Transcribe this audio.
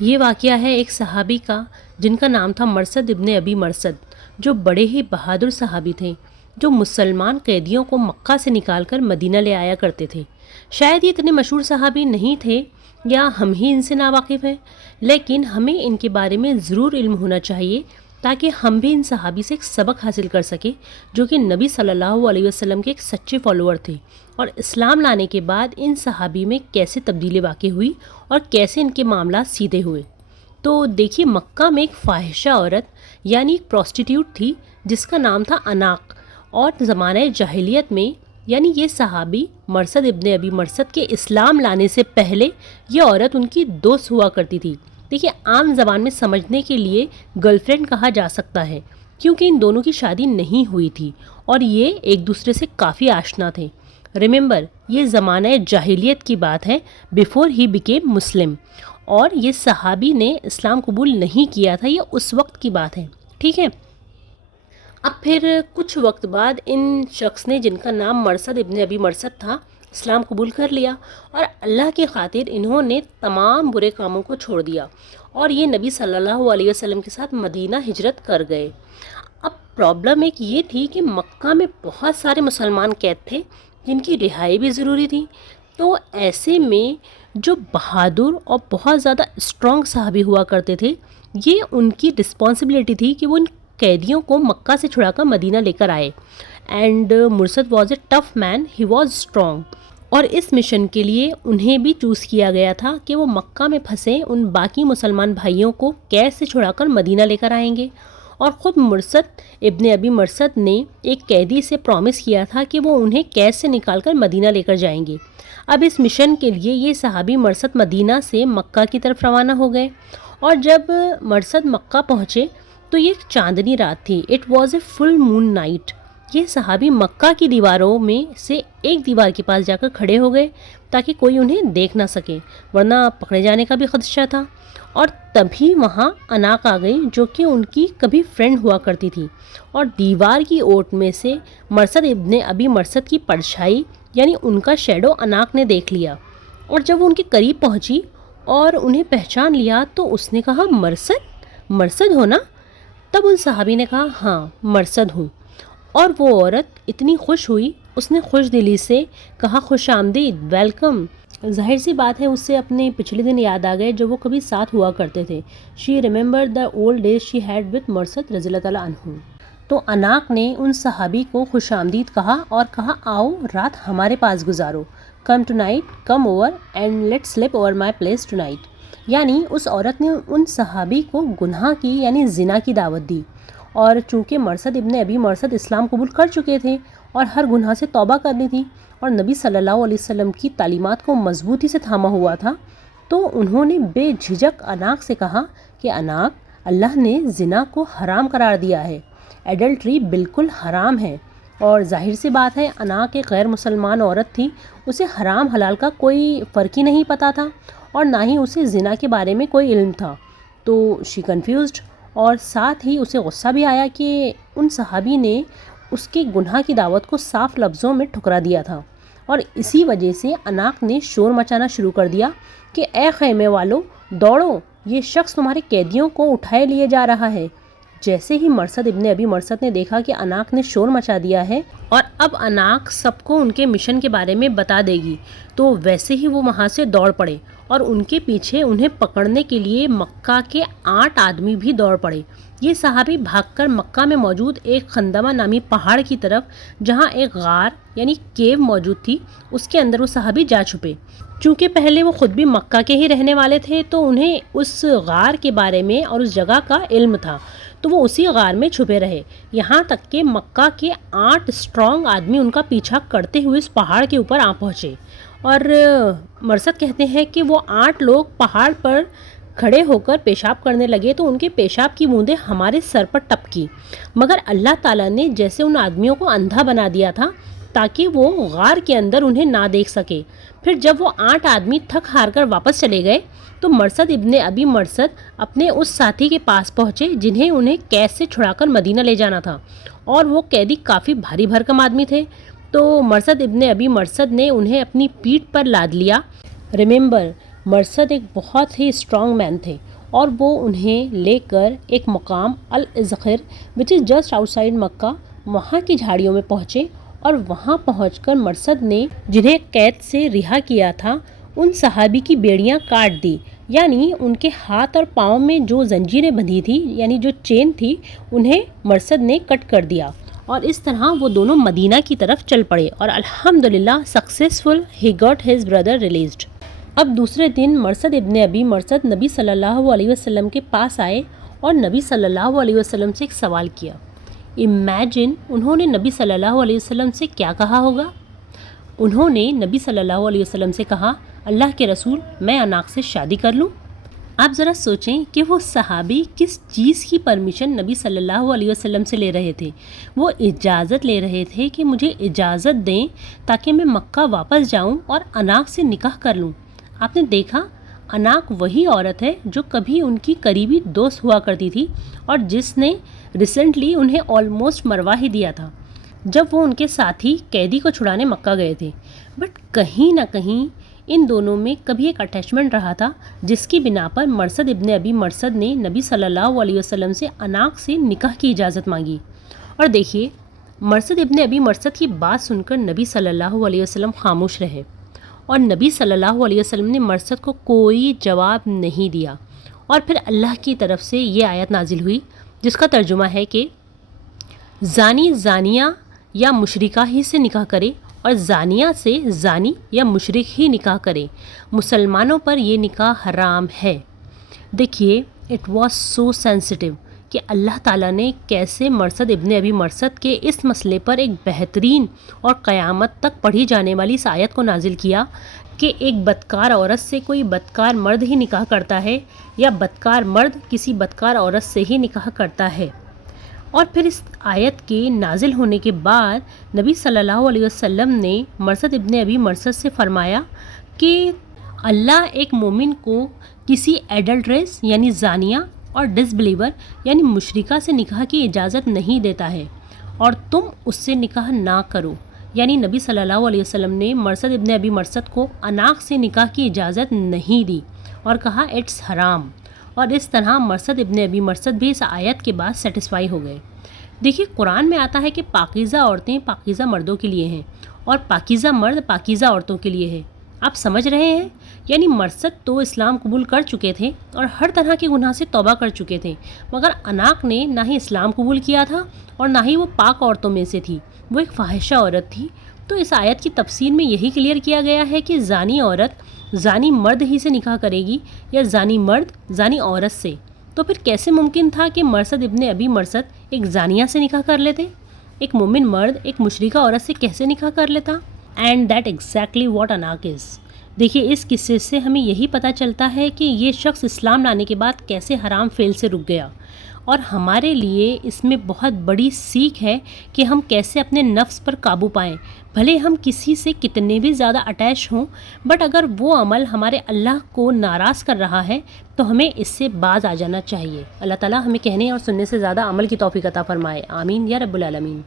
یہ واقعہ ہے ایک صحابی کا جن کا نام تھا مرثد ابن ابی مرثد، جو بڑے ہی بہادر صحابی تھے، جو مسلمان قیدیوں کو مکہ سے نکال کر مدینہ لے آیا کرتے تھے۔ شاید یہ اتنے مشہور صحابی نہیں تھے یا ہم ہی ان سے ناواقف ہیں، لیکن ہمیں ان کے بارے میں ضرور علم ہونا چاہیے تاکہ ہم بھی ان صحابی سے ایک سبق حاصل کر سکیں، جو کہ نبی صلی اللہ علیہ وسلم کے ایک سچے فالوور تھے، اور اسلام لانے کے بعد ان صحابی میں کیسے تبدیلی واقع ہوئی اور کیسے ان کے معاملات سیدھے ہوئے۔ تو دیکھیے، مکہ میں ایک فاحشہ عورت یعنی ایک پروسٹیٹیوٹ تھی جس کا نام تھا اناق، اور زمانہ جاہلیت میں یعنی یہ صحابی مرثد ابن ابی مرثد کے اسلام لانے سے پہلے یہ عورت ان کی دوست ہوا کرتی تھی۔ دیکھیے، عام زبان میں سمجھنے کے لیے گرل فرینڈ کہا جا سکتا ہے، کیونکہ ان دونوں کی شادی نہیں ہوئی تھی اور یہ ایک دوسرے سے کافی آشنا تھے۔ ریممبر، یہ زمانہ جاہلیت کی بات ہے، بیفور ہی بیکیم مسلم، اور یہ صحابی نے اسلام قبول نہیں کیا تھا، یہ اس وقت کی بات ہے، ٹھیک ہے۔ اب پھر کچھ وقت بعد ان شخص نے، جن کا نام مرثد ابن ابی مرثد تھا، اسلام قبول کر لیا، اور اللہ کی خاطر انہوں نے تمام برے کاموں کو چھوڑ دیا اور یہ نبی صلی اللہ علیہ وسلم کے ساتھ مدینہ ہجرت کر گئے۔ اب پرابلم ایک یہ تھی کہ مکہ میں بہت سارے مسلمان قید تھے جن کی رہائی بھی ضروری تھی، تو ایسے میں جو بہادر اور بہت زیادہ اسٹرانگ صحابی ہوا کرتے تھے، یہ ان کی رسپانسبلٹی تھی کہ وہ ان قیدیوں کو مکہ سے چھڑا کر مدینہ لے کر آئے۔ And Marthad was a tough man, he was strong, اور اس مشن کے لیے انہیں بھی چوز کیا گیا تھا کہ وہ مکہ میں پھنسے ان باقی مسلمان بھائیوں کو قید سے چھڑا کر مدینہ لے کر آئیں گے، اور خود مرثد ابن ابی مرثد نے ایک قیدی سے پرومس کیا تھا کہ وہ انہیں قید سے نکال کر مدینہ لے کر جائیں گے۔ اب اس مشن کے لیے یہ صحابی مرثد مدینہ سے مکہ کی طرف روانہ ہو گئے، اور جب مرثد مکہ پہنچے تو یہ ایک چاندنی رات تھی، it was a full moon night. یہ صحابی مکہ کی دیواروں میں سے ایک دیوار کے پاس جا کر کھڑے ہو گئے تاکہ کوئی انہیں دیکھ نہ سکے، ورنہ پکڑے جانے کا بھی خدشہ تھا۔ اور تبھی وہاں اناق آ گئی، جو کہ ان کی کبھی فرینڈ ہوا کرتی تھی، اور دیوار کی اوٹ میں سے مرثد ابن ابی مرثد کی پرچھائی یعنی ان کا شیڈو اناق نے دیکھ لیا، اور جب وہ ان کے قریب پہنچی اور انہیں پہچان لیا تو اس نے کہا، مرثد ہو نا؟ تب ان صحابی نے کہا، ہاں مرثد ہوں۔ اور وہ عورت اتنی خوش ہوئی، اس نے خوش دلی سے کہا، خوش آمدید، ویلکم۔ ظاہر سی بات ہے، اس سے اپنے پچھلے دن یاد آ گئے جو وہ کبھی ساتھ ہوا کرتے تھے۔ She remember the old days she had with Marthad رضی اللہ تعالیٰ عنہ۔ تو اناق نے ان صحابی کو خوش آمدید کہا اور کہا، آؤ رات ہمارے پاس گزارو، come tonight, come over and let sleep over my place tonight. یعنی اس عورت نے ان صحابی کو گناہ کی یعنی زنا کی دعوت دی، اور چونکہ مرثد ابن ابی مرثد اسلام قبول کر چکے تھے اور ہر گناہ سے توبہ کر لی تھی، اور نبی صلی اللہ علیہ وسلم کی تعلیمات کو مضبوطی سے تھاما ہوا تھا، تو انہوں نے بے جھجک اناق سے کہا کہ اناق، اللہ نے زنا کو حرام قرار دیا ہے، ایڈلٹری بالکل حرام ہے۔ اور ظاہر سی بات ہے، اناق ایک غیر مسلمان عورت تھی، اسے حرام حلال کا کوئی فرق ہی نہیں پتہ تھا، اور نہ ہی اسے زنا کے بارے میں کوئی علم تھا، تو شی کنفیوزڈ، اور ساتھ ہی اسے غصہ بھی آیا کہ ان صحابی نے اس کے گناہ کی دعوت کو صاف لفظوں میں ٹھکرا دیا تھا، اور اسی وجہ سے اناق نے شور مچانا شروع کر دیا کہ اے خیمے والو، دوڑو، یہ شخص تمہارے قیدیوں کو اٹھائے لیے جا رہا ہے۔ جیسے ہی مرثد ابن ابی مرثد نے دیکھا کہ اناق نے شور مچا دیا ہے اور اب اناق سب کو ان کے مشن کے بارے میں بتا دے گی، تو ویسے ہی وہ وہاں سے دوڑ پڑے، اور ان کے پیچھے انہیں پکڑنے کے لیے مکہ کے 8 آدمی بھی دوڑ پڑے۔ یہ صحابی بھاگ کر مکہ میں موجود ایک خندمہ نامی پہاڑ کی طرف، جہاں ایک غار یعنی کیو موجود تھی، اس کے اندر وہ صحابی جا چھپے۔ چونکہ پہلے وہ خود بھی مکہ کے ہی رہنے والے تھے، تو انہیں اس غار کے بارے میں اور اس جگہ کا علم تھا، تو وہ اسی غار میں چھپے رہے، یہاں تک کہ مکہ کے 8 اسٹرانگ آدمی ان کا پیچھا کرتے ہوئے اس پہاڑ کے اوپر آ پہنچے۔ اور مرثد کہتے ہیں کہ وہ 8 لوگ پہاڑ پر کھڑے ہو کر پیشاب کرنے لگے تو ان کے پیشاب کی بوندیں ہمارے سر پر ٹپکی، مگر اللہ تعالیٰ نے جیسے ان آدمیوں کو اندھا بنا دیا تھا تاکہ وہ غار کے اندر انہیں نہ دیکھ سکے۔ پھر جب وہ 8 آدمی تھک ہار کر واپس چلے گئے تو مرثد ابن ابی مرثد اپنے اس ساتھی کے پاس پہنچے جنہیں انہیں قید سے چھڑا کر مدینہ لے جانا تھا، اور وہ قیدی کافی بھاری بھرکم آدمی تھے، تو مرثد ابن ابی مرثد نے انہیں اپنی پیٹھ پر لاد لیا۔ ریممبر، مرصد ایک بہت ہی اسٹرانگ مین تھے اور وہ انہیں لے کر ایک مقام الازخر وچ از جسٹ آؤٹ سائڈ مکہ وہاں کی جھاڑیوں میں پہنچے، اور وہاں پہنچ کر مرصد نے جنہیں قید سے رہا کیا تھا ان صحابی کی بیڑیاں کاٹ دی، یعنی ان کے ہاتھ اور پاؤں میں جو زنجیریں بندھی تھی، یعنی جو چین تھی، انہیں مرصد نے کٹ کر دیا، اور اس طرح وہ دونوں مدینہ کی طرف چل پڑے اور الحمدللہ successful he got his brother released. اب دوسرے دن مرصد ابن ابی مرصد نبی صلی اللہ علیہ وسلم کے پاس آئے اور نبی صلی اللہ علیہ وسلم سے ایک سوال کیا۔ امیجن انہوں نے نبی صلی اللہ علیہ وسلم سے کیا کہا ہوگا؟ انہوں نے نبی صلی اللہ علیہ وسلم سے کہا، اللہ کے رسول، میں اناق سے شادی کر لوں؟ آپ ذرا سوچیں کہ وہ صحابی کس چیز کی پرمیشن نبی صلی اللہ علیہ وسلم سے لے رہے تھے۔ وہ اجازت لے رہے تھے کہ مجھے اجازت دیں تاکہ میں مکہ واپس جاؤں اور اناق سے نکاح کر لوں۔ آپ نے دیکھا، اناق وہی عورت ہے جو کبھی ان کی قریبی دوست ہوا کرتی تھی اور جس نے ریسنٹلی انہیں آلموسٹ مروا ہی دیا تھا جب وہ ان کے ساتھی قیدی کو چھڑانے مکہ گئے تھے۔ بٹ کہیں نہ کہیں ان دونوں میں کبھی ایک اٹیچمنٹ رہا تھا جس کی بنا پر مرصد ابن ابی مرصد نے نبی صلی اللہ علیہ وسلم سے اناق سے نکاح کی اجازت مانگی۔ اور دیکھیے، مرصد ابن ابی مرصد کی بات سن کر نبی صلی اللہ علیہ وسلم خاموش رہے اور نبی صلی اللہ علیہ وسلم نے مرصد کو کوئی جواب نہیں دیا، اور پھر اللہ کی طرف سے یہ آیت نازل ہوئی جس کا ترجمہ ہے کہ زانی زانیہ یا مشرکہ ہی سے نکاح کرے اور زانیہ سے زانی یا مشرک ہی نکاح کرے، مسلمانوں پر یہ نکاح حرام ہے۔ دیکھیے، اٹ واز سو سینسٹیو کہ اللہ تعالیٰ نے کیسے مرصد ابن ابی مرصد کے اس مسئلے پر ایک بہترین اور قیامت تک پڑھی جانے والی اس آیت کو نازل کیا کہ ایک بدکار عورت سے کوئی بدکار مرد ہی نکاح کرتا ہے یا بدکار مرد کسی بدکار عورت سے ہی نکاح کرتا ہے۔ اور پھر اس آیت کے نازل ہونے کے بعد نبی صلی اللہ علیہ وسلم نے مرصد ابن ابی مرصد سے فرمایا کہ اللہ ایک مومن کو کسی ایڈلٹریس یعنی زانیہ اور ڈس بلیور یعنی مشرکہ سے نکاح کی اجازت نہیں دیتا ہے، اور تم اس سے نکاح نہ کرو۔ یعنی نبی صلی اللہ علیہ وسلم نے مرصد ابن ابی مرصد کو اناق سے نکاح کی اجازت نہیں دی اور کہا اٹس حرام، اور اس طرح مرصد ابن ابی مرصد بھی اس آیت کے بعد سیٹسفائی ہو گئے۔ دیکھیے، قرآن میں آتا ہے کہ پاکیزہ عورتیں پاکیزہ مردوں کے لیے ہیں اور پاکیزہ مرد پاکیزہ عورتوں کے لیے ہے۔ آپ سمجھ رہے ہیں؟ یعنی مرصد تو اسلام قبول کر چکے تھے اور ہر طرح کے گناہ سے توبہ کر چکے تھے، مگر اناق نے نہ ہی اسلام قبول کیا تھا اور نہ ہی وہ پاک عورتوں میں سے تھی، وہ ایک فاحشہ عورت تھی۔ تو اس آیت کی تفسیر میں یہی کلیئر کیا گیا ہے کہ زانی عورت زانی مرد ہی سے نکاح کرے گی یا زانی مرد زانی عورت سے۔ تو پھر کیسے ممکن تھا کہ مرصد ابن ابی مرصد ایک زانیہ سے نکاح کر لیتے؟ ایک مومن مرد ایک مشرکہ عورت سے کیسے نکاح کر لیتا؟ اینڈ دیٹ ایگزیکٹلی واٹ اناق از۔ دیکھیے، اس قصے سے ہمیں یہی پتہ چلتا ہے کہ یہ شخص اسلام لانے کے بعد کیسے حرام فعل سے رک گیا، اور ہمارے لیے اس میں بہت بڑی سیکھ ہے کہ ہم کیسے اپنے نفس پر قابو پائیں، بھلے ہم کسی سے کتنے بھی زیادہ اٹیچ ہوں، بٹ اگر وہ عمل ہمارے اللہ کو ناراض کر رہا ہے تو ہمیں اس سے باز آ جانا چاہیے۔ اللہ تعالیٰ ہمیں کہنے اور سننے سے زیادہ عمل کی توفیق عطا فرمائے، آمین یا رب العالمین۔